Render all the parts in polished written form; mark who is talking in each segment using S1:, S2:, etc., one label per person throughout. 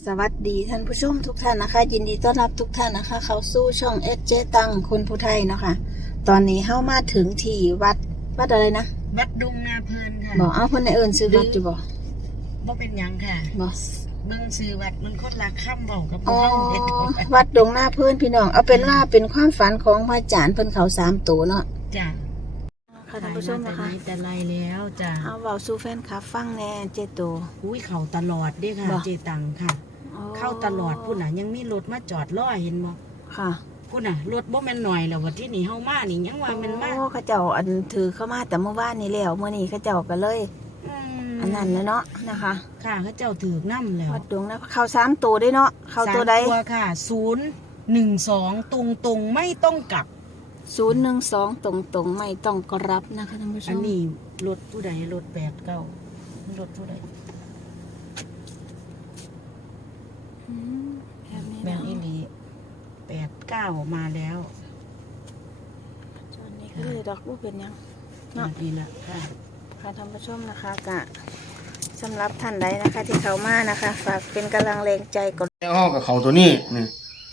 S1: สวัสดีท่านผู้ชมทุกท่านนะคะยินดีต้อนรับทุกท่านนะคะเข้าสู่ช่องเจ๊ตังคนผู้ไทยเนาะค่ะตอนนี้เข้ามาถึงที่วัดอะไรนะ
S2: วัดดงนาเพลินค่ะ
S1: บอกเอาเพิ่นในเอิญซื้อวัดอยู่บ่
S2: เป็นหยังค่ะ
S1: บ่
S2: เบิ่งซื้อวัดมันคนละค่ำเบากับ
S1: อ๋อ
S2: เฮ็ด
S1: วัดดงนาเพลินพี่น้องเอาเป็นว่าเป็นความฝันของพระอาจารย์เพิ่นเขา3ตัวเนาะ
S2: จ้ะ
S1: ค่ะท่านผู้ชมนะคะ
S2: แต่ไรแล้วจ้ะ
S1: เอาเว้าสู่แฟนคลับฟังแน่เจโต
S2: อุ้ยเข้าตลอดเด้ค่ะเจตังค่ะเข้าตลอดพุ่นน่ะยังมีรถมาจอดรอเห็นบ่
S1: ค่ะ
S2: พุ่นน่ะรถบ่แม่นหน่อยแล้วว่าที่นี่เฮามานี่ยังว่ามันมา
S1: โอ้เขาเจ้าอันถือเข้ามาแต่เมื่อวานนี้แล้วเมื่อนี้เขาเจ้าก็เลยอันนั้นแล้วเนาะนะคะ
S2: ค่ะเขาเจ้าถือนำแล้ว
S1: วัดดงนะเข้า3ตัวได้เนาะเข้าตัวใด
S2: ตัวค่ะ012ตรงไม่ต้องกลับ
S1: 012ตรงไม่ต้องกรับนะคะท่านผู้ชม
S2: อันนี้รถผู้ใดรถ89รถผู้ใดแบงอีหลี89มาแล้ว
S1: จนนี้คือดอกลูกเป็นยัง
S2: เนาะดีละค่ะ
S1: ค่ะท่านผู้ชมนะคะกะสำหรับท่านใดนะคะที่เขามานะคะฝากเป็นกำลังแรงใจกด
S3: ห้องกับเขาตัวนี้นี่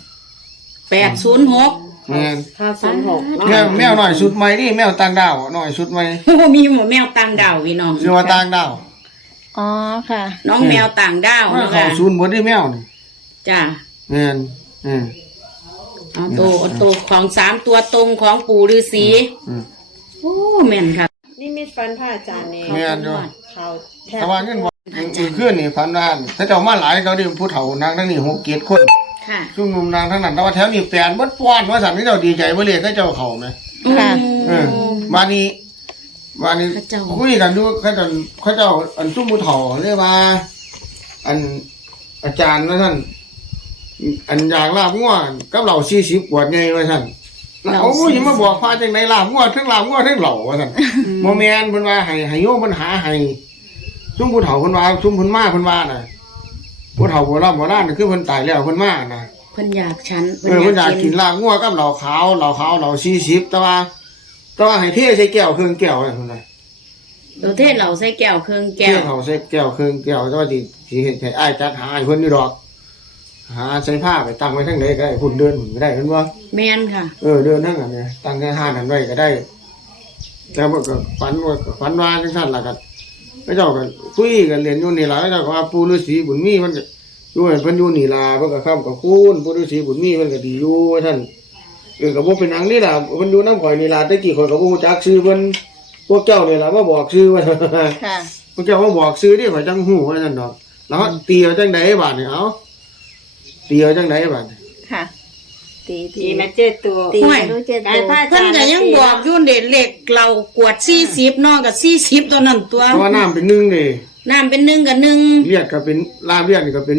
S2: 806
S3: แม่น
S2: 506
S3: แมวหน่อยชุดใหม่นี่แมวต่างดาวหน่อยชุดใหม่
S2: โอ้มีหมูแมวต่างดาวพี่น้อง
S3: ชื่อว่าต่างดาว
S1: อ๋อค่ะ
S2: น้องแมวต่างดาว
S3: นะคะเขาศูนย์บนที่แมวนี่
S2: จ้ะ
S3: แม่น
S2: เอาตัวของ3ตัวตรงของปู่ฤาษีโอ้แม่นค่ะ
S4: นี่มิดฟันผ้าอาจารย์เนี่ย
S3: แม่นด้วย
S4: เขาแทบ
S3: แต่ว่าเงินวันขึ้นนี่พันล้านถ้าเจ้ามาหลายเขาดิผู้เฒ่านางทั้งนี้6-7คน
S2: ค่ะ
S3: ซุ่มนุ่มนางทั้งนั้นแต่ว่าแถวนี้แปลนเบิดป้อนว่าสั่นที่เจ้าดีใจบ่เลยเขาเจ้าเข้ามั้ย
S1: ค่ะ
S3: วันนี้คุยกันดูเขาเจ้าอันซุ่มผู้เฒ่าเรียกว่าอันอาจารย์ว่าท่านอันอยากลาบงัวกับเหล่า40ขวดใหญ่ว่าซั่นโอ้ยมาบอกพาจังได๋ลาบงัวทั้งเหล่าว่าซั่นบ่แม่นเพิ่นว่าให้โยมเพิ่นหาให้ซุ่มผู้เฒ่าเพิ่นว่าซุ่มเพิ่นมาเพิ่นว่าน่ะผู้เฒ่าโบราณคือเพิ่นตายแล้วเพิ่นมาน่ะ
S2: เพิ่นอยากฉัน
S3: เพิ่นอยากกินลาบงัวกับเหล่าขาวเหล่า40แต่ว่าให้เทใส่แก้วเครื่องแก้วนั่นเพิ่นน่ะ
S2: ตัวเทศเราใส่แก้วเครื่องแก้ว
S3: เขาใส่แก้วเครื่องแก้วแต่ว่าสิเฮ็ดให้อ้ายจัดหาให้เพิ่นอยู่ดอกหาใส่ผ้าไปตั้งไว้ทางไหนก็ได้พุ่นเดินพุ่นก็ได้เพิ่นว่า
S2: แม่นค่ะ
S3: เดินนั่นน่ะเนี่ยตั้งแค่5นั่นไว้ก็ได้แต่ว่าก็ฝันว่าจังซั่นล่ะก็เจ้าก็คุยกันเรียนอยู่นี่ล่ะเจ้าก็ว่าปู่ฤาษีบุญมีมันก็อยู่ให้เพิ่นอยู่นี่ล่ะเพิ่นก็ค้ำกับคุณปู่ฤาษีบุญมีเพิ่นก็ดีอยู่ท่านก็บ่เป็นหยังนี่ล่ะเพิ่นอยู่นำข่อยนี่ล่ะแต่กี้ข่อยก็บ่รู้จักชื่อเพิ่นพวกเจ้านี่ล่ะมาบอกชื่อว่า
S1: ค่ะ
S3: พวกเจ้ามาบอกชื่อนี่ข่อยจังฮู้ว่าซั่นดอกแล้วตีเอาจังได๋บาดนี่เอาตีเอาจังได๋บาด
S1: ค่ะ
S4: ตีมาเจ็ดตัว
S1: ตีรู้เจ็ดตัว
S2: เพิ่นก็ยังบอกอยู่เด็ดเล็กเรากวด40น้องก็40ตัวนั้นตัว
S3: เพราะว่าน้ำเป็น1เด้
S2: น้ำเป็น1กับ1
S3: เลียดก็เป็นลาบเลียดนี่ก็เป็น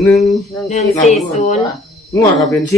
S4: 140
S3: งัวก็เป็น4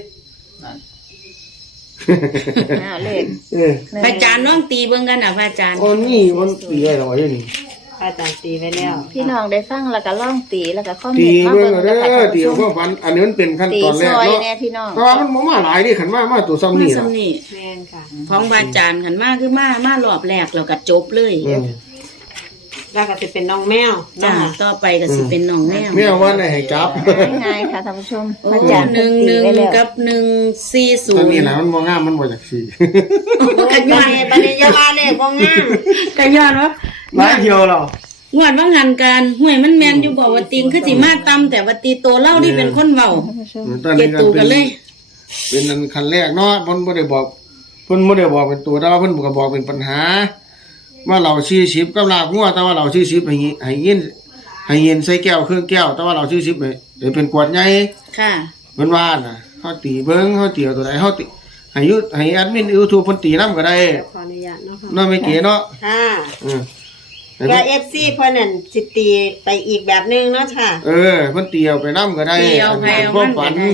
S1: เลข
S2: พระอาจารย์น้องตีเบิ่งกันน่ะพระอาจารย์
S3: นี่มันตีได้แล้วนี่
S4: อาจารย์ตีไว้แล้ว
S1: พี่น้องได้ฟังแล้วก็ล่องตีแล้วก็คอมเมน
S3: ต์มาเบิ่งแล้วก็ตีความฝันอันนี้มันเป็นขั้นตอนแรกเนาะเพราะว่ามันบ่มาหลายดิขันมาตัวซ้ำนี่
S2: แม่นค่ะของพระอาจารย์ขันมาคือมารอบแรกแล้วก็จบเลย
S4: แล้วก็สิเป็นน้องแมว
S2: จ้าต่อไปก็สิเป็นน้องแมว
S3: ว่าให้จับ
S1: ง่ายค่ะท่านผู้ชม
S2: พระอาจารย์1กับ140
S3: ตอนนี้น่ะมันบ่งามมันบ่จักสิ
S4: ก็ย้อนบัดนี้อย่าว่าเลขบ่งาม
S2: ก็ย้อนว่า
S3: หลายเที่ยวแล้ว
S2: งวดว่างานการห้วยมันแม่นอยู่บ่ว่าติงคือสิมาตำแต่ว่าตีโตเล่านี่เป็นคนเว้าเก็บตูกันเลย
S3: เป็นอันคันแรกเนาะเพิ่นบ่ได้บอกเป็นตัวแต่ว่าเพิ่นก็บอกเป็นปัญหาว่าเรา40กับลาบงัวแต่ว่าเรา40ให้เย็นใส่แก้วเครื่องแก้วแต่ว่าเรา40ให้เป็นขวดใหญ่
S2: ค่ะ
S3: เพิ่นว่าน่ะเฮาตีเบิ่งเฮาตีตัวใดเฮาตีให้แอดมิน YouTube เพิ่นตีนำก็ได้
S4: ขออนุญาตเนาะ
S3: เนาะไม่เก๋เนาะ
S4: ค่ะแล้ว FC เพิ่นนั่นสิตีไปอีกแบบนึงเนาะค่ะ
S3: เพิ่นตีเอาไปนำก็ได้
S2: ตีเอาไป
S3: ความฝัน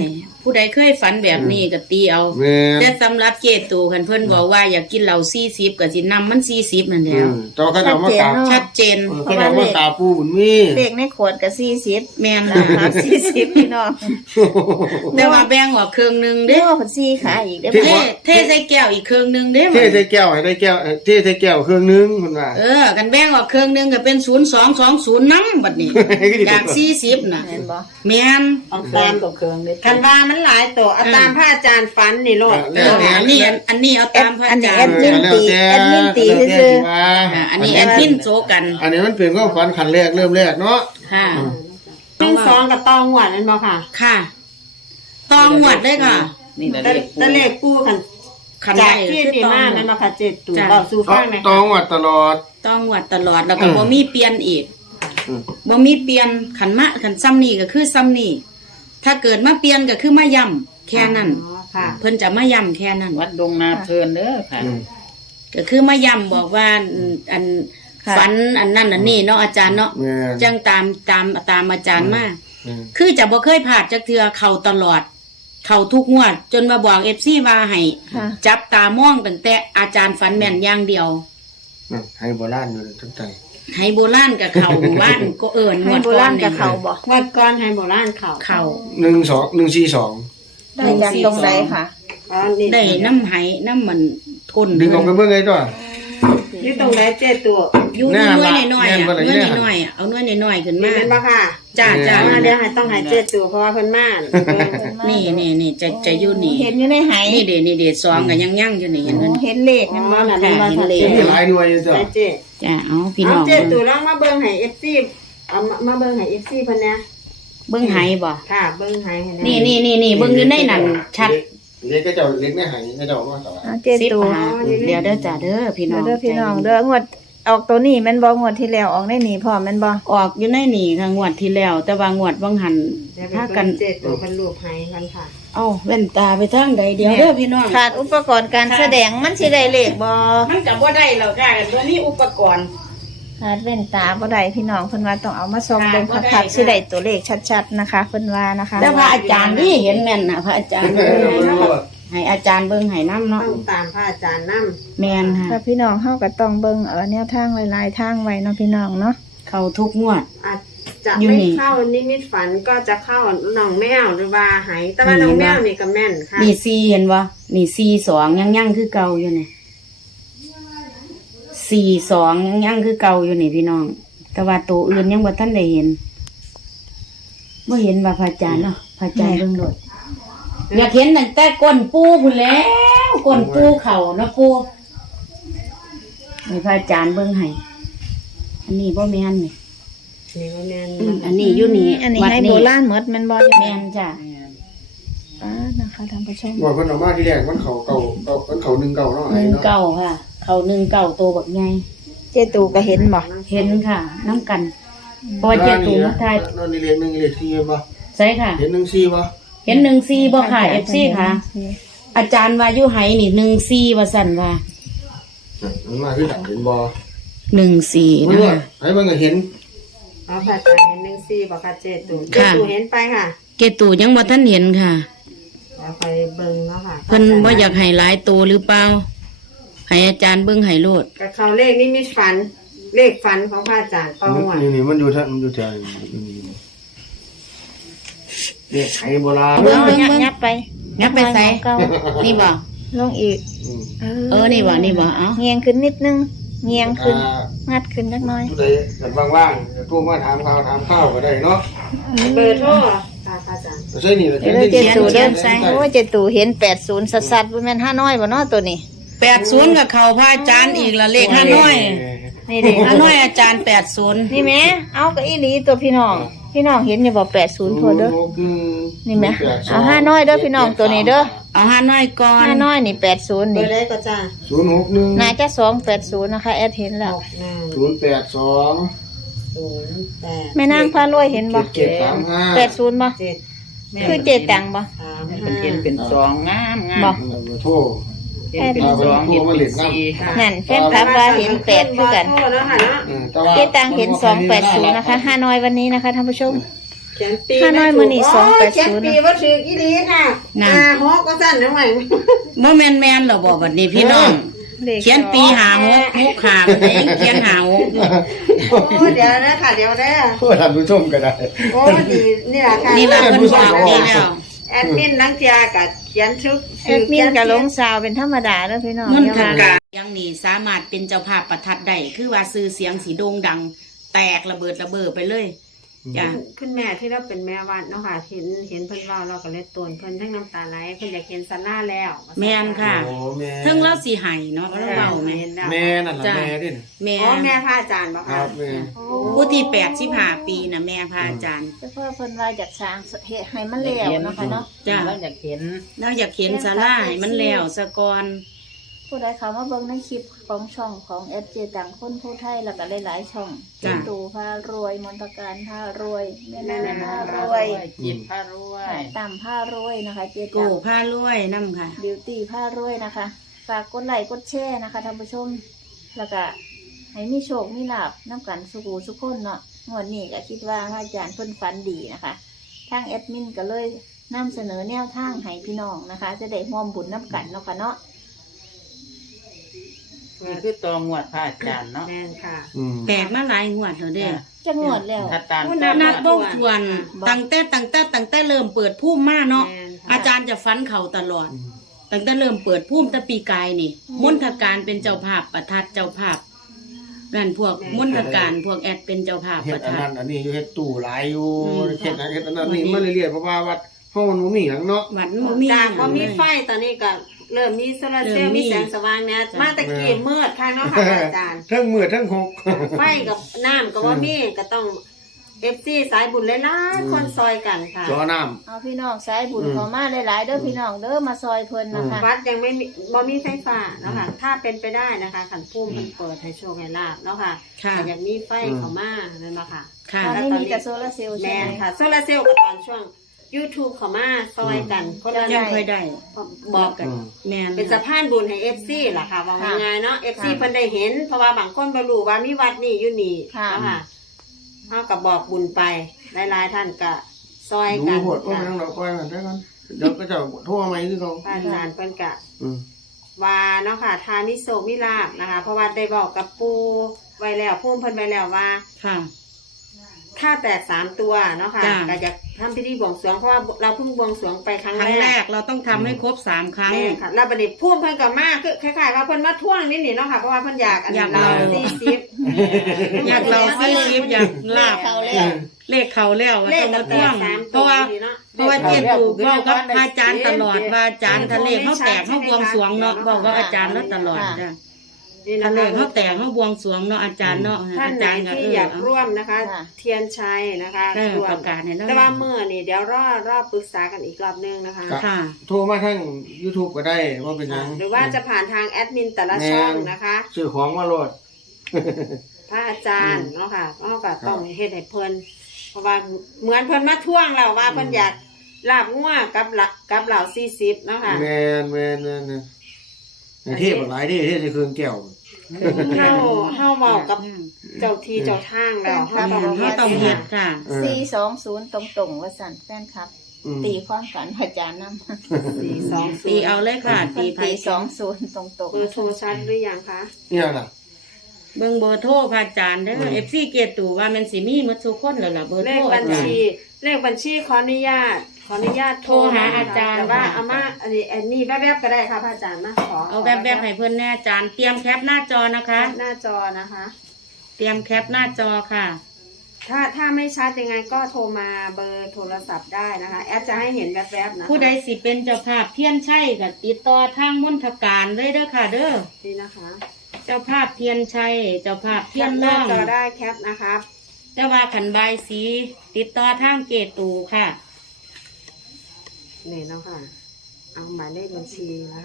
S2: ผู้ใดเคยฝันแบบนี้ก็ตีเอา
S3: แม่น
S2: แต่สำหรับเจตูคันเพิ่นบอกว่าอยากกินเหล้า40ก็สินำมัน40นั่นแหล้ว
S3: ต่อเขาจะมากราบ
S2: ชัดเจน
S3: เขาจะมากราบปู่บุญมี
S1: เลขในขวดก็40
S2: แม่น
S1: ราคา40พี่น้อง
S2: แต่ว่าแบ่งออกครึ่งหนึง
S1: เด้
S2: เด้
S1: อเพิ่น4ขาอีกเด้อ
S2: เทใส่แก้วอีกครึ่งหนึงเด้
S3: เทใส่แก้วให้ได้แก้วเทใส่แก้วเครื่องนึงคุณว่า
S2: กันแบ่งออกครึ่งหนึงก็เป็น0220นำบัดนี้จาก40น่ะ
S1: แม่นบ่
S2: แม่น
S4: เอาตามตัวเครื่องเลยคันว่ามันหลายตัวเอาตามพระอาจารย์ฝันนี่โลด
S2: อันนี้เอาตามพระ
S1: อัน
S2: อา
S1: นี้
S2: จาร
S1: แอ
S2: ย์
S1: ดมินตีแอดมินตีซื่อ
S2: อันนี้แอดมินโซกัน
S3: อันนี้มันเป็นก็ฝันขันแรกเริ่มแรกเนาะ
S2: ค่ะ
S4: 1 2กับตองหวดนั่นบ่ค่ะ
S2: ค่ะตองหวดได้ค่ะ
S5: นี่แหละ
S4: แต่
S5: เลข
S4: เลขปูคัน
S2: ขัน
S4: จา
S2: ได้
S4: กที่นี่มานั่นบ่ค่ะเจ็ดตัว
S2: จ้ะ
S4: บอกสู่ฟังหน่อย
S3: ตอ
S4: ค่ะ
S3: งวัดตลอด
S2: ต้องหวดตลอดแล้วก็บ่มีเปลี่ยนอีก
S3: อืม
S2: บ่มีเปลี่ยนขันมะขันซ้ำนี่ก็คือซ้ำนี่ถ้าเกิดมาเปลี่ยนก็คือมาย่ำแค่นั้น
S4: อ๋อค่ะ
S2: เพิ่นจะมาย่ำแค่นั้น
S5: วัดดงนาเพลินเด้อค่ะ
S2: ก็คือมาย่ำบอกว่าอันฝันอันนั้นอันนี้เนาะอาจารย์เนาะ
S3: แม่น
S2: จังตามอาจารย์มา
S3: แม่น
S2: คือจะบ่เคยผ่านจักเทือเข้าตลอด เข้าทุกงวด จนมาบอก FC ว่าให้
S1: ๆค่ะ
S2: จับตามองตั้งแต่อาจารย์ฝันแม่นอย่างเดียว
S3: นั่นให้โบราณอยู่ทั้งใจ
S2: ให้โบราณกับเขาหมู่บ้านก็เอิญ
S1: ให้โบราณกับเขาบ่
S4: งวดก่อนให้โบราณเขา
S2: เขา
S3: 142
S1: ได้จากตรงใดค่ะ
S4: อ๋อนี่
S2: ได้น้ำไหน้ำมันทน
S3: ดึงออกไปเบิ่งไงตัว
S4: อยู่ตรงไหนเจ็ดตัว
S2: อยู่
S3: แน่
S2: น้อย
S3: ละ
S2: น้อย
S3: แน่
S2: ๆ
S3: นบ่ล่ะ
S2: น้อย
S3: แน่
S2: น้อยๆเอาน้อยน้อยๆขึ้น
S4: นี่
S2: มา
S4: เป็นบ่ค่ะ
S2: จ้าจ้า
S4: มาเดี๋ยวให้ต้องให้เจ็ดตัวเพราะว่าเพิ่นมา
S2: นี่จะอยู่นี่
S1: เห็นอยู่ในไห
S2: นี่เดซองกับยังอยู่นี่เห็น
S1: โอ้
S2: มัน
S1: เห็นเลข
S4: อ๋
S1: นั่
S4: อน
S1: บ่
S4: นั่นเป็นบ่
S2: เห็นเลย
S4: เจ็ด
S3: หลายด้วยจ้ะ
S4: ใส่เจ็ด
S2: จ้าเอาพี่น้
S4: เอา
S2: อง
S4: เจ็ดตัวลองมาเบิ่งให้ FC เอามาเบิ่งให้ FC เพิ่นนะ
S2: เบิ้งไหบ่
S4: ค่ะเบิ่งให้ให้แ
S2: นี่เบิ้งอยู่ในนั้นชัด
S3: เล็กก็เจ้าเล็กไม่หายก็เจ้าว่าต่อ
S1: เอาเจ็ดตัว
S2: 15เดี๋ยวเด้อจ้าเด้อพี่น้อง
S1: เด้อพี่น้องเด้องวดออกตัวนี้แม่นบ่งวดที่แล้วออกได้หนีพร้อมแม่นบ่
S2: ออกอยู่ในนี่ค่ะงวดที่แล้ว แต่ว่างวดบางหัน
S4: เดี๋ยวไป
S2: ถ้า
S4: เบิ่
S2: กัน
S4: งเจ็ดตัวเพิ่นรูปให้กันค่ะ
S2: เอ้าแว่นตาไปทางใดเดียวเด้อพี่น้อง
S1: ขาดอุปกรณ์การแสดงมันสิได้เลขบ่
S2: มันจะบ่ได้แล้วค่ะตัวนี้อุปกรณ์
S1: ขาดแว่นตาบ่ได้พี่น้องเพิ่นว่าต้องเอามาส่องเบิ่ง
S2: ขาดบ่ได้
S1: คักๆสิได้ตัวเลขชัดๆนะคะเพิ่นว่านะคะ
S2: แต่พระอาจารย์ที่เห็นแม่นน่ะพระอาจารย์ให้อาจารย์เบิ่งให้น้ำเนาะ
S4: ต้องตามพระอาจารย์นำ
S2: แม่นค่ะ
S1: ถ้าพี่น้องเฮาก็ต้องเบิ่งแนวทางหลายๆทางไว้เนาะพี่น้องเนาะ
S2: เข้าทุกงวด
S4: อาจจะ
S2: อยู่
S4: ไม่
S2: นี่
S4: เข้านิมิตฝันก็จะเข้าน้องแมวหรือว่าไหแต่ว่าน้องแมวนี่ก็แม่นค่ะ
S2: นี่4เห็นบ่นี่42ยังคือเก่าอยู่นี่42ยังคือเก่าอยู่นี่พี่น้อง แต่ว่าตัวอื่นยังบ่ทันได้เห็นบ่เห็นว่าพระอาจารย์เนาะพระอาจารย์เบิ่งโลดอยากเห็นตั้งแต่ก้นปูพุ่นแล้วก้นปูเข้าเนาะปูให้พระอาจารย์เบิ่งให้อันนี้บ่แม่นนี่
S4: นี่ว่าแม่น
S2: อันนี้อยู่นี่
S1: อันนี้
S2: วัด
S1: ให้โบราณหมดแม่นบ่
S2: แม่นจ้ะ
S1: ป้านะคะท่านผู้ชม
S3: ว่าเพิ่นออกมาที่แรกมันเขาเก่ามันเขา1เก่าเนาะไอ้เนาะ
S2: 19ค่ะ เขา19ตัวบักใหญ่
S1: เจตูก็เห็นบ่
S2: เห็นค่ะน้ำกันเพราะว่าเจ็ดตัวมาทาย
S3: นั่นนี่เลข1เลข4บ่
S2: ใช่ค่ะ
S3: เห็น1 4บ่
S2: เห็น14บ่ค่ะ FC ค่ะ อาจารย์ว่าอยู่ไหนี่14ว่าสั่นว่า
S3: มันมาคือดังเห็นบ่
S2: 14
S3: มัน
S2: นะ
S3: ว่า
S2: คะ
S3: ให้มันก็เห็น
S4: เอาพระอาจารย์เห็น14บ่ค่ะเจ็ดตัวเจ็ด
S2: ค่ะ
S4: ตัวเห็นไปค่ะ
S2: เกตูยังบ่ทันเห็นค่ะ
S4: แล้วไปเบิ่งเนาะค่ะ
S2: เพิ่นบ่อยากให้หลายตัวหรือเปล่าให้อาจารย์เบิ่งให้โลด
S4: กับเขาเลขนิมิตฝัน เลขฝันของพระอาจารย์ต้องหวด
S3: นี่มันอยู่ท่านมันอยู่แถวเด็กไทยโบราณ
S2: เบิ่งเบิ่ง
S1: ยับไป
S2: งับไปใส่
S1: เก้า
S2: นี่บ่
S1: ลงอีก
S2: นี่บ่นี่บ่เอ้า
S1: เงียงขึ้นนิดนึงเงียงขึ้นงัดขึ้นจักหน่อย
S3: ผู้ใดกันว่างๆตู้มาถามข้าวก็ได้เนาะ
S4: เบอร์โทรค่ะพระอาจารย์
S3: ใช่นี่แหละ
S1: เดี๋ยวเจตูเด้อโอ้เจตูเห็น80สัดๆบ่แม่น5น้อยบ่เนาะตัวนี้
S2: 80กับเขาพระอาจารย์อีกละเลข5น้อย
S1: นี่เด้
S2: 5น้อยอาจารย์80
S1: นี่แหม่เอาก็อีหลีตัวพี่น้องเห็นอยู่บ่80ทั่วเด้อนี่แหมเอา5น้อยเด้อพี่น้องตัวนี้เด้อ
S2: เอา5น้อยก่อน
S1: 5น้อยนี่80
S4: เบอ
S1: นี่
S4: ร์ได้ก็จ้า
S3: 061
S1: น่าจะ280นะคะแอดเห็นแล้ว
S3: 082
S4: 08
S1: แม่นางพารวยเห็นบ่
S3: 7735
S1: 80บ่
S4: 7
S1: คือเจตังบ่
S5: เป็นเห็นเป็นสองงามงาม
S1: บ่
S3: โทร
S5: เห็นเป็นสองเห็นเป็นสี่
S1: นั่นแฟนคลับว่าเห็น8คือกัน
S4: โทรเนาะค่ะเนาะ
S1: เจตังเห็น280นะคะ5น้อยวันนี้นะคะท่านผู้ชม
S4: เขียนปี
S1: ค่าน้อยมื้อนี้280
S4: เขียนปีว่าถือกี่ดีค่ะฮอกก็สั่นทำไม
S2: บ่แม่นๆหรอบอกบัดนี้พี่น้องเขียนปีหาหกมุกขามันเองเขียนหาหก
S4: โอ้เดี๋ยวนะค่ะเดี๋ยวนะ
S3: เพื่อท่านผู้ชมก็ได้
S4: โอ้ดีนี่แหละค่ะ
S2: นี่ล่ะเพิ่นบอกดีแล้ว
S4: แอดมินนังเทียกับเขียนชุก
S1: แอดมินกับลงซาวเป็นธรรมดาเด้อพี่น้อง
S2: มน
S1: อย่า
S2: ท
S1: ว่า
S2: การยังนี่สามารถเป็นเจ้าภาพประทัดได้คือว่าซื้อเสียงสีโด่งดัง แตกระเบิดไปเลยจ้ะ
S4: ขึ้นแม่ที่เราเป็นแม่วัดเนาะค่ะเห็นเพิ่นเว้าเราก็เลยตวนเพิ่นทั้งน้ำตาไหลเพิ่นอยากเห็นศาลาแล้ว
S2: แม่นค่ะ
S3: โอ้แม่
S2: เทิงเล่าสีไห้เนาะเราเบาไหม
S3: แม่นั่นล่ะแม่ดิ
S2: แม่
S4: อ๋อแม่พระอาจารย์บ่
S3: ค
S4: คะ
S3: รับแม่
S2: ผู้ที่85 ปีนะแม่พระอาจารย์
S1: เฉพาะเพิ่นว่าอยากสร้างเฮ็ดให้มันแล้วเนาะค่ะเนาะ
S2: จ้ะ
S5: เราอยากเห็น
S2: เราอยากเขียนศาลาให้มันแล้วสะก่อน
S1: ผู้ใดเข้ามาเบิ่งในคลิปของช่องของเอฟเจต่างคนผู้ไทยแล้วก็หลายๆช่อง
S2: จ้ะ
S1: ตู่พารวยมนตการพารวยแม่
S4: แม่
S1: นาง
S4: นาง
S1: พา
S4: พาร ร
S1: ว
S4: วย ย
S5: จิตพารวย
S1: ต่ำพารวยนะคะเจ
S2: โก
S1: ต่าง
S2: ผ้ารวยน้ำค่ะ
S1: บิวตี้พารวยนะคะฝากกดไลค์กดแชร์นะคะท่านผู้ชมแล้วก็ให้มีโชคมีลาภน้ำกันสุขูสุขคนเนาะงวดนี้ก็คิดว่าพระอาจารย์เพิ่นฝันดีนะคะทางแอดมินก็เลยนำเสนอแนวทางให้พี่น้องนะคะ จะได้ร่วมบุญน้ำกันเนาะค่ะเนาะ
S5: นี่คือตัวงวดพระอาจารย์เนาะ
S4: แม่นค่ะ
S2: แตกมาหลายงวดแล้วเด้อ
S1: จะงวดแล้ว
S5: ถ้าตาม
S2: นับบ่ถ้วนตั้งแต่เริ่มเปิดพุ่มมาเนาะ
S4: แม่นค่ะ
S2: อาจารย์จะฟันเขาตลอด ตั้งแต่เริ่มเปิดพุ่มแต่ปีกายนี่มนทการเป็นเจ้าภาพประทัดเจ้าภาพนั่นพวกมนทการพวกแอดเป็นเจ้าภาพ
S3: เฮ็
S2: ป
S3: ด
S2: ระ
S3: อัน
S2: ทั
S3: นั้
S2: ด
S3: นอันนี้อยู่เฮ็ดตู้หลายอยู่
S2: ค่ะ
S3: เฮ็ดอันนั้นนี่มาเรื่อยๆเพราะว่าวัดห้องมันบ่มีหยังเนาะ
S2: วัดบ่มี
S4: จากบ่มีไฟตอนนี้ก็เริ่มมีโซลาร์เซลล์มีแสงสว่างเนี่ยมาตะกี้มืดข้างเนาะค่ะอาจารย์
S3: ทั้งมืดทั้งหก
S4: ไฟกับน้ำก็ว่ามีก็ต้องเอฟซีสายบุญหลายๆคนซอยกันค่ะ
S3: จอน้ำ
S1: เอาพี่น้องสายบุญเข้ามาหลายๆเด้อพี่น้องเด้อมาซอยเพิ่นนะคะ
S4: วัดยังไม่มีบ่มีไฟฟ้าเนาะค่ะถ้าเป็นไปได้นะคะขันพุ่มมันเปิดให้โชคให้ลาบเนาะค่ะ
S2: ค่ะ
S4: แต่ยังมีไฟเข้ามานั่นเนาะค่ะ
S2: ค่ะ
S1: ตอนนี้มีแต่โซลาร์เซลล์ใช่
S4: แม่
S1: ไหม
S4: นค่ะโซลาร์เซลล์กับตอนช่วง YouTube เข้ามาซอยกันคนละ
S2: ยังค่อยได้
S4: บอกกัน
S2: แม่น
S4: เป็นสะพานบุญให้ FC ล่ะค่ะว่าง่ายๆเนาะ FC เพิ่นได้เห็นเพราะว่าบางคนบ่รู้ว่ามีวัดนี่อยู่นี่เนาะค่ะเฮาก็บอกบุญไปหลายๆท่านก็ซอย
S3: ดู
S4: กัน
S3: โหดว่ามันเราปล่อยมันได้กันเดี๋ยวก็จะโทรมาใหม่คือเขา
S4: พระอาจารย์เพิ่นก็
S3: อืม
S4: ว่าเนาะค่ะทามิโซะมิลาบนะคะ เพราะว่าได้บอกกับปูไว้แล้วพุ่มเพิ่นไว้แล้วว่า
S2: ค่ะ
S4: ถ้าแตก3ตัวเนาะค่ะ
S2: จ้ะ
S4: ก็จะทำพิธีบวงสรวงเพราะว่าเราเพิ่งบวงสรวงไปครั้ง
S2: ครั้ง
S4: แร
S2: แร
S4: ก
S2: กเราต้องทำให้ครบ3 ครั้ง
S4: แม่ค่ะแล้วบัดนี้พุ่มเพิ่นก็มาคือคล้ายๆว่าเพิ่นมาท่วงนิดนี่เนาะค่ะเพราะว่าเพิ่นอยากอัน
S2: อยาก
S4: เรา
S2: เรา
S4: 40
S2: อยากเราซื้อคลิปอยากลาบ
S1: เขาแล้ว
S2: เลขเขาแล้ว
S4: เลข
S2: ต้อง
S4: ก็
S2: มา
S4: แต
S2: ท่ว
S4: ก
S2: ง
S4: 3
S2: เพ
S4: ตัว
S2: ราะว่า
S4: นี่เนาะ
S2: เพราะว่าเจียนปู่บอกกับอาจารย์ตลอดว่าอาจารย์ทะเลเขาแตกเขาบวงสรวงเนาะบอกกับอาจารย์แล้วตลอดจ้ะ
S4: นี่
S2: ทะ
S4: นะ
S2: เล
S4: คะ
S2: เขาแตกเขาบวงสรวงเนาะอาจารย์เนาะ
S4: ท่าน
S2: อา
S4: ไหน
S2: จารย์ก็
S4: ที่อยากร่วมนะคะ
S1: ค่ะ
S4: เทียนชัยนะคะ
S2: ได้
S4: ร่ว
S2: ป
S4: ม
S2: ระกาศให้เรา
S4: แต่ว่าเมื่อนี่เดี๋ยวรอบปรึกษากันอีกรอบนึงนะคะ
S2: ค่ะ
S3: โทรมาทั้ง YouTube ก็ได้ว่าเป็นหยัง
S4: หรือว่าจะผ่านทางแอดมินแต่ละช่องนะคะ
S3: ซื้อของมาโหลด
S4: พระอาจารย์เนาะค่ะเขาก็ต้องเฮ็ดให้เพิ่นเพราะว่าเหมือนเพิ่นมาท่วงเราว่าเพิ่นอยากลาบงัวกับเหล่า40เนาะค่ะ
S3: แม่นแม่นแม่นเทพหลายที่เทพในเครื่องแก้ว
S4: เฮาเว้ากับเจ้าที่เจ้าทางแล้ว
S1: ครั
S4: เฮา
S1: บ
S4: ต้อง
S2: เขา
S4: เฮ็ด
S2: ต้องเฮ็ดค่ะ
S1: 420ตรงๆว่าสั่นแฟนครับ ตีความฝันอาจารย์นำ
S2: ตีเอาเลยค่ะ ตีไผ่
S1: 20ตรง
S4: เบอร์โทรชัดหรือยังคะ
S3: เนี่ยน่ะ
S2: เบิ่งเบอร์โทรพระอาจารย์เด้อ FC เกตูว่ามันสิมีหมดทุกคนแล้วล่ะเบอร์
S4: เล
S2: โทร
S4: ขบั
S2: อา
S4: ญ
S2: จาร
S4: ชี
S2: ย์
S4: เลขบัญชีขออนุญาตโทร
S2: หาอาจารย์
S4: แต่ว่าเอามาอันนี้แวบๆก็ได้ค่ะพระอาจารย์มาขอ
S2: เอาแบบๆให้เพิ่นแน่อาจารย์เตรียมแคปหน้าจอนะคะ
S4: หน้าจอนะคะ
S2: เตรียมแคปหน้าจอค่ะ
S4: ถ้าไม่ชัดยังไงก็โทรมาเบอร์โทรศัพท์ได้นะคะแอดจะให้เห็นแวบๆนะคะ
S2: ผู้ใดสิเป็นเจ้าภาพเทียนชัยก็ติดต่อทางมณฑการเลยเด้อค่ะ เด้อ
S4: นี่นะคะ
S2: เจ้าภาพเทียนชัยเจ้าภาพ
S4: แค
S2: เทีย
S4: ป
S2: น
S4: ห
S2: น้
S4: น้า
S2: อง
S4: จอได้แคปนะครับ
S2: แต่ว่าขันบายสีติดต่อทางเกตูค่ะ
S4: นี่เนาะค่ะ เอาหมายเลขบัญชีนะคะ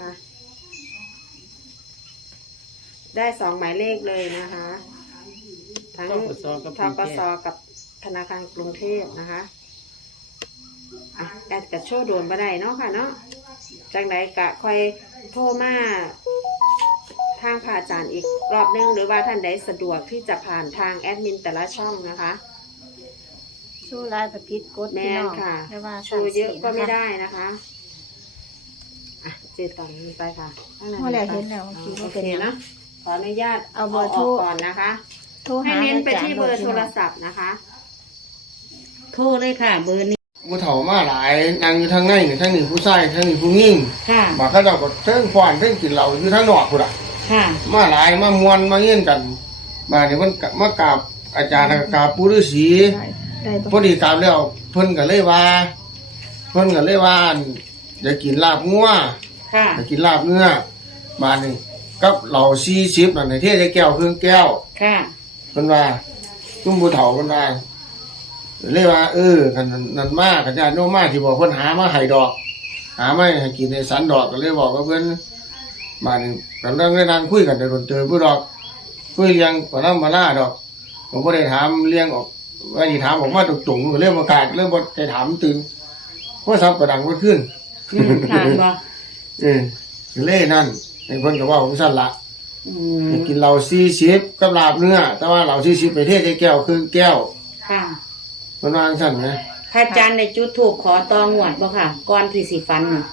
S4: ได้2หมายเลขเลยนะคะ ทั้ง
S5: ธกสกับ
S4: ทกสกับธนาคารกรุงเทพนะคะอ่ะแอดกับโชว์โดนบ่ได้เนาะค่ะเนาะจังไดกะค่อยโทรมาทางผ่าอาจารย์อีกรอบนึงหรือว่าท่านใดสะดวกที่จะผ่านทางแอดมินแต่ละช่องนะคะ
S1: สู้ลายกับพิษกด
S4: แม่
S1: พี่
S4: น
S1: น้อง
S4: ค่ะ
S1: แต่ว่า
S4: ชูเยอะก็ไม่
S1: นะคะ
S4: ได้นะคะอ่ะเจตอนนี้ไปค่ะข้างใน
S1: พอแล้วเห็นแล้ว
S4: อ๋อ
S1: คิด
S4: โอ
S1: ว่า
S4: เค
S1: เป็นหยัง
S4: เนาะขออนุญาต
S1: เอาเบ
S4: เอา
S1: อร์
S4: อ
S1: โทร
S4: อกก่อนนะคะ
S1: โทร
S4: ให้
S1: หา
S4: เน้นไป
S1: อาจาร
S4: ที่
S1: ย์
S4: เบอร์
S1: พี่
S4: โท
S1: น้ง
S4: รศัพท์นะคะ
S2: โทรเลยค่ะ เบอร์นี้
S3: ผู้เฒ่ามาหลายนางอยู่ทางในนี่ทั้งนี้ผู้ชายทั้งนี้ผู้หญิง
S2: ค่ะ
S3: มาเขาเจ้าก็เทิงฟ้อนเทิงกินเหล้าอยู่ทางนอกพุ่นล่ะ
S2: ค่ะ
S3: มาหลายมามวนมาเงี้ยนกันมาเนี่ยมันมากราบอาจารย์แล้วก็กราบปู่ฤาษี
S1: ได้ปะ
S3: พอดีกราบแล้วเพิ่นก็เลยว่าอั่นอยากกินลาบงัว
S2: ค่ะ
S3: อยากกินลาบเนื้อมานี่กับเหล้า40นั่นให้เทใส่แก้วเครื่องแก้ว
S2: ค่ะ
S3: เพิ่นว่าซุ่มผู้เฒ่าเพิ่นว่าเลยว่าคันนั้นมากันญาติโยมมาที่บอกเพิ่นหามาให้ดอก หามาให้กินในสันดอกก็เลยบอกกับเพิ่นมานี่กันเรื่องได้นั่งคุยกันแต่โดนเจอผู้ดอกคุยเลี้ยงปลามาล่าดอกผมบ่ได้ถามเลี้ยงออกว่าสิถามออกมาตรงๆก็เรื่องประกาศเรื่องบ่ได้ถามตึงโทรศัพท์ก็ดังบ่ขึ้น
S2: ค่ะบ่
S3: ก็เลยนั่นให้เพิ่นก็เว้าของซั่นล่ะ
S2: อื
S3: ให้
S2: ม
S3: กินเหล้า40กับลาบเนื้อแต่ว่าเหล้า40ไปเทใส่แก้วครึ่งแก้ว
S2: ค่ะ
S3: เพิ่นว่าจังซั่นนะ
S2: พระอาจารย์ได้จุดธูปขอตองวดบ่ค่ะ ก่อนที่สิฟันน่ะ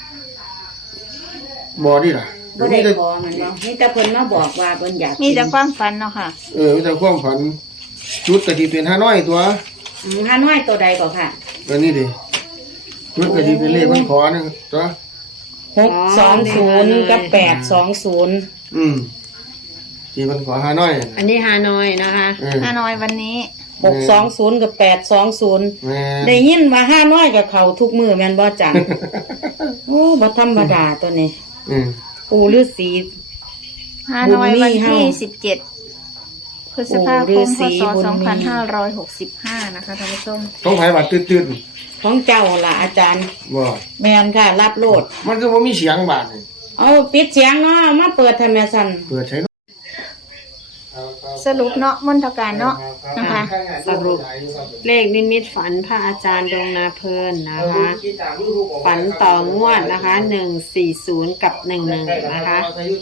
S3: บ่ดีล่ะ
S2: บ่ได้ขอมันบ่มีแต่เพิ่นมาบอกว่าเพิ่นอยากกิน
S1: มีแต่ความฝันเนาะค่ะ
S3: มีแต่ความฝันจุดก็สิเป็น5น้อยตัว
S2: ฮานอยตัวใดก็ค่ะ
S3: ก็นี่ดิจุดก็สิเป็นเลขมันขอนึงตัว
S2: 620กับ820
S3: ที่มันขอ5น้อย
S4: อันนี้ฮานอยนะคะ
S1: ฮานอยวันนี้
S2: 620กับ820
S3: แม่
S2: ได้ยินว่าห้าน้อยกับเขาทุกมือแม่นบ่จัน โอ้บ่ธรรมดาตัวนี้ ปู่ฤาษี
S1: ฮานอยวันที่
S2: บุญมีเฮา
S1: 17 พฤษภาค
S2: ปู่ฤาม
S1: พ
S2: ษี
S1: ศ
S2: บุญมี
S1: 2565 นะคะท่านผู้ชม
S3: ต้องไผบัดตื่น
S2: ของเจ้าล่ะอาจารย์
S3: ๆบ่
S2: แม่นค่ะ รับโลด
S3: มันคือบ่มีเสียงบาดนี่
S2: เอาปิดเสียงเนาะมาเปิดทำไมสั่น
S3: เปิดใช้
S1: สรุปเนาะมนทการเนาะนะคะ
S4: สรุป เลขนิมิตฝันพระอาจารย์ดงนาเพลินนะคะ ฝันต่องวดนะคะ140กับ11นะคะ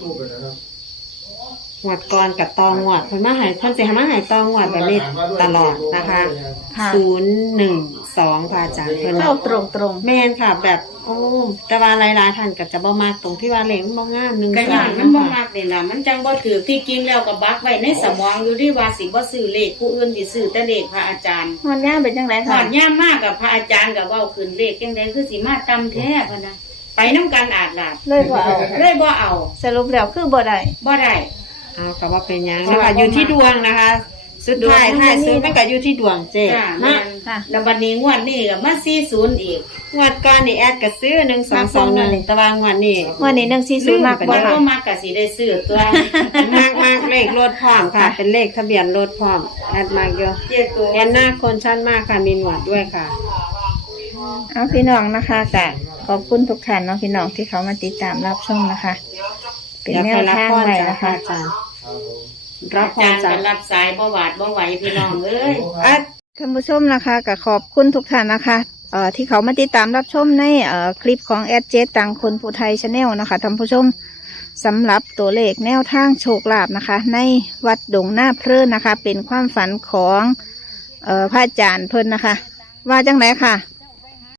S4: งวดก่อนกับตองวดเพิ่นมาใหายเพิ่นสิให้มาใหายตองวดแบบนี้ตลอดนะคะ
S1: ค่ะ
S4: 012พระอาจารย์เพิ่น
S1: เข้าตรง
S4: แม่นค่ะ แบบโอ้แต่ว่าหลายๆท่านก็จะบ่มากตรงที่ว่าเลขมันบ่งาม1
S2: ก็อย่างมันบ่มักนี่ล่ะมันจังบ่ถือที่จริงแล้วก็บักไว้ในสมองอยู่ที่ว่าสิบ่ซื้อเลขผู้อื่นสิซื้อแต่เลขพระอาจารย์
S1: ๆมันย่าเป็นจังไร
S2: หอ
S1: ค่ะ
S2: ดย่ามมากกับพระอาจารย์ก็เว้าขึ้นเลขจังไดคือสิมาตำแท้พะนะไปนํกันอาจลาด
S1: เลยบ่เอา
S2: เลยบ่เอา
S1: สรุปแล้วคือบ่ได้
S2: บ่ได้
S4: เอาก็ว่าเป็นหยังนะคะอยู่ที่ดวงนะคะ สุดท้ายท้ายสุดมันก็อยู่ที่ดวงเจ๊
S2: จ้า
S4: นะ
S1: ค่ะ
S2: แล้วบัดนี้งวดนี้ก็มา40อีก
S4: งวดก่อนนี่แอดก็ซื้อ1221แต่ว่างวดนี้
S1: วันนี้140มาก
S2: บ่
S1: บ่ค่ะ
S2: บ่มักก็สิได้ซื้อตัว
S4: มากเลขรถพร้อมค่ะ เป็นเลขทะเบียนรถพร้อมแอดมากเยอะ
S2: เจ็ดตัว
S4: แอนหน้าคนชั้นมากค่ะมีหนวดด้วยค่ะ
S1: เอาพี่น้องนะคะก็ขอบคุณทุกท่านเนาะพี่น้องที่เขามาติดตามรับชมนะคะ เป็นแนวทางไว้นะคะ
S4: อาจารย์รับพ
S2: อาร จารย์
S4: จา
S2: ก็
S4: ก
S2: รับสายบ่หวาดบ่ไหวพี่น้องเอ้ย
S1: ท่านผู้ชมนะคะก็ขอบคุณทุกท่านนะคะที่เขามาติดตามรับชมในคลิปของแอดเจตังคนผู้ไทยชาแนลนะคะท่านผู้ชมสำหรับตัวเลขแนวทางโชคลาภนะคะ ในวัดดงหน้าเพลินนะคะ เป็นความฝันของพระอาจารย์เพลินนะคะ ว่าจังไรค่ะ